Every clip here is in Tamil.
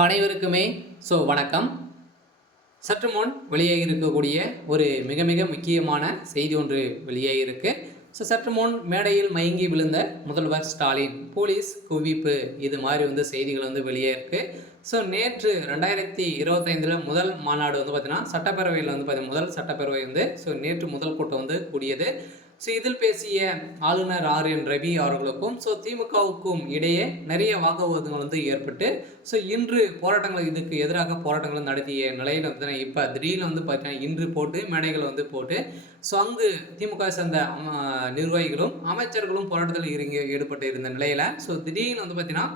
அனைவருக்குமே வணக்கம். சற்று முன் வெளியாகி இருக்கக்கூடிய ஒரு மிக மிக முக்கியமான செய்தி ஒன்று வெளியாகி இருக்கு. சற்று முன் மேடையில் மயங்கி விழுந்த முதல்வர் ஸ்டாலின், போலீஸ் குவிப்பு, இது மாதிரி செய்திகள் வெளியே இருக்கு. நேற்று 2025 முதல் மாநாடு பார்த்தீங்கன்னா சட்டப்பேரவையில் பார்த்தீங்கன்னா முதல் சட்டப்பேரவை நேற்று முதல் கூட்டம் கூடியது. இதில் பேசிய ஆளுநர் ஆர்.என். ரவி அவர்களுக்கும் திமுகவுக்கும் இடையே நிறைய வாக்குவாதங்கள் ஏற்பட்டு இன்று போராட்டங்கள், இதுக்கு எதிராக போராட்டங்கள் நடத்திய நிலையில் இப்போ திடீர்னு பார்த்தீங்கன்னா இன்று போட்டு மேடைகள் போட்டு அங்கு திமுக சேர்ந்த நிர்வாகிகளும் அமைச்சர்களும் போராட்டத்தில் ஈடுபட்டு இருந்த நிலையில் திடீர்னு பார்த்தீங்கன்னா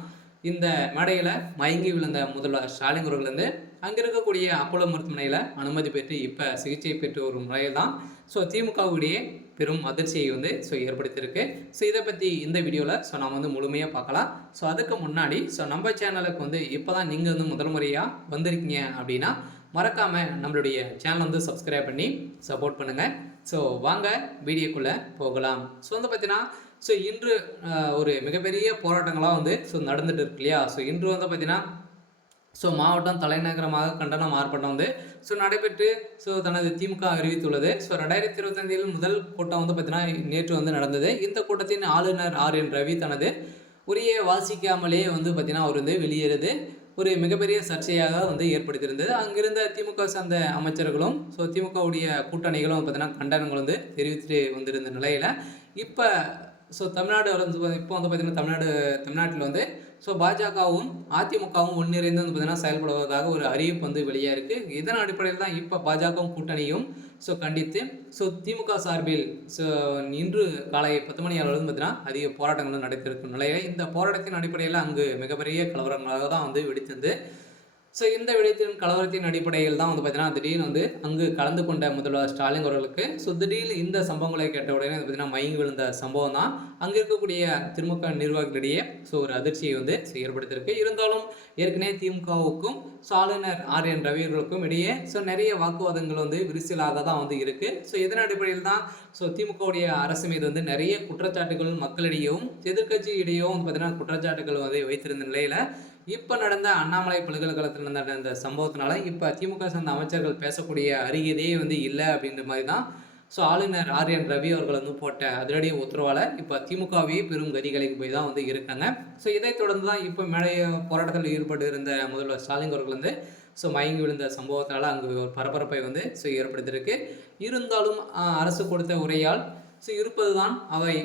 இந்த மேடையில் மயங்கி விழுந்த முதல்வர் ஸ்டாலின் அவர்கள் அங்கே இருக்கக்கூடிய அப்போலோ மருத்துவமனையில் அனுமதி பெற்று இப்போ சிகிச்சை பெற்று வரும் முறையில் தான் திமுகவுடைய பெரும் அதிர்ச்சியை ஏற்படுத்தியிருக்கு. இதை பற்றி இந்த வீடியோவில் நாம் முழுமையாக பார்க்கலாம். அதுக்கு முன்னாடி நம்ம சேனலுக்கு இப்போ தான் நீங்கள் முதல் முறையாக வந்திருக்கீங்க அப்படின்னா மறக்காமல் நம்மளுடைய சேனல் சப்ஸ்கிரைப் பண்ணி சப்போர்ட் பண்ணுங்கள். வாங்க வீடியோக்குள்ளே போகலாம். பார்த்தீங்கன்னா இன்று ஒரு மிகப்பெரிய போராட்டங்களாக நடந்துட்டு இருக்கு இல்லையா. இன்று பார்த்தீங்கன்னா மாவட்டம் தலைநகரமாக கண்டனம் ஆர்ப்பாட்டம் நடைபெற்று தனது திமுக அறிவித்துள்ளது. 2025 முதல் கூட்டம் பார்த்தீங்கன்னா நேற்று நடந்தது. இந்த கூட்டத்தின் ஆளுநர் ஆர்.என். ரவி தனது உரையை வாசிக்காமலே பார்த்தீங்கன்னா அவர் வெளியேறது ஒரு மிகப்பெரிய சர்ச்சையாக ஏற்படுத்தியிருந்தது. அங்கிருந்த திமுக சார்ந்த அமைச்சர்களும் திமுகவுடைய கூட்டணிகளும் பார்த்தீங்கன்னா கண்டனங்கள் தெரிவித்துட்டு வந்திருந்த நிலையில் இப்போ தமிழ்நாடு இப்போ பார்த்தீங்கன்னா தமிழ்நாட்டில் பாஜகவும் அதிமுகவும் ஒன்றிணைந்து பார்த்தீங்கன்னா செயல்படுவதாக ஒரு அறிவிப்பு வெளியாக இருக்குது. இதன் அடிப்படையில் தான் இப்போ பாஜகவும் கூட்டணியும் கண்டித்து திமுக சார்பில் இன்று காலை 10 மணி அளவில் பார்த்தீங்கன்னா அதிக போராட்டங்களும் நடத்திருக்கும் நிலையில் இந்த போராட்டத்தின் அடிப்படையில் அங்கு மிகப்பெரிய கலவரங்களாக தான் வெடித்தது. இந்த விடயத்தின் கலவரத்தின் அடிப்படையில் தான் பார்த்தீங்கன்னா திடீர்னு அங்கு கலந்து கொண்ட முதல்வர் ஸ்டாலின் அவர்களுக்கு திடீர்னு இந்த சம்பவங்களை கேட்ட உடனே பார்த்தீங்கன்னா மயங்கி விழுந்த சம்பவம் தான் அங்கே இருக்கக்கூடிய திமுக நிர்வாகிகளிடையே ஒரு அதிர்ச்சியை ஏற்படுத்தியிருக்கு. இருந்தாலும் ஏற்கனவே திமுகவுக்கும் ஆளுநர் ஆர்.என். ரவி அவர்களுக்கும் இடையே நிறைய வாக்குவாதங்கள் விரிசலாக தான் இருக்குது. இதன் அடிப்படையில் தான் திமுகவுடைய அரசு மீது நிறைய குற்றச்சாட்டுகள் மக்களிடையும் எதிர்கட்சி இடையும் பார்த்தீங்கன்னா குற்றச்சாட்டுகள் வைத்திருந்த நிலையில் இப்போ நடந்த அண்ணாமலை பல்கலைக்கழகத்தில் நடந்த சம்பவத்தினால இப்போ திமுக சார்ந்த அமைச்சர்கள் பேசக்கூடிய அறிகுறியே இல்லை அப்படின்ற மாதிரி தான் ஆளுநர் ஆர்.என். ரவி அவர்கள் போட்ட அதிரடி உத்தரவால் இப்போ திமுகவே பெரும் கதிகளுக்கு போய் தான் இருக்காங்க. இதைத் தொடர்ந்து தான் இப்போ மேடை போராட்டத்தில் ஈடுபட்டு இருந்த முதல்வர் ஸ்டாலின் அவர்கள் மயங்கி விழுந்த சம்பவத்தினால அங்கு ஒரு பரபரப்பை ஏற்படுத்தியிருக்கு. இருந்தாலும் அரசு கொடுத்த உரையால் இருப்பது தான் அவை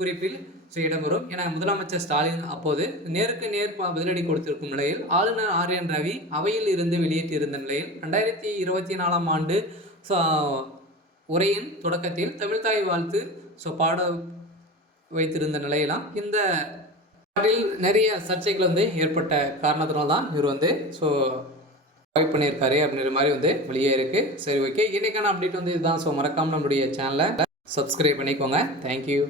குறிப்பில் இடம்பெறும் என முதலமைச்சர் ஸ்டாலின் அப்போது நேருக்கு நேர் பதிலடி கொடுத்திருக்கும் நிலையில் ஆளுநர் ஆர்.என். ரவி அவையில் இருந்து வெளியேற்றியிருந்த நிலையில் 2024 ஆண்டு உரையின் தொடக்கத்தில் தமிழ்தாய் வாழ்த்து பாட வைத்திருந்த நிலையெல்லாம் இந்த நிறைய சர்ச்சைகள் ஏற்பட்ட காரணத்தினால தான் இவர் அவாய்ட் பண்ணியிருக்காரு அப்படின்ற மாதிரி வெளியே இருக்கு. சரி, ஓகே, இன்னைக்கான அப்டேட் இதுதான். மறக்காம நம்மளுடைய சேனலை சப்ஸ்கிரைப் பண்ணிக்கோங்க. தேங்க்யூ.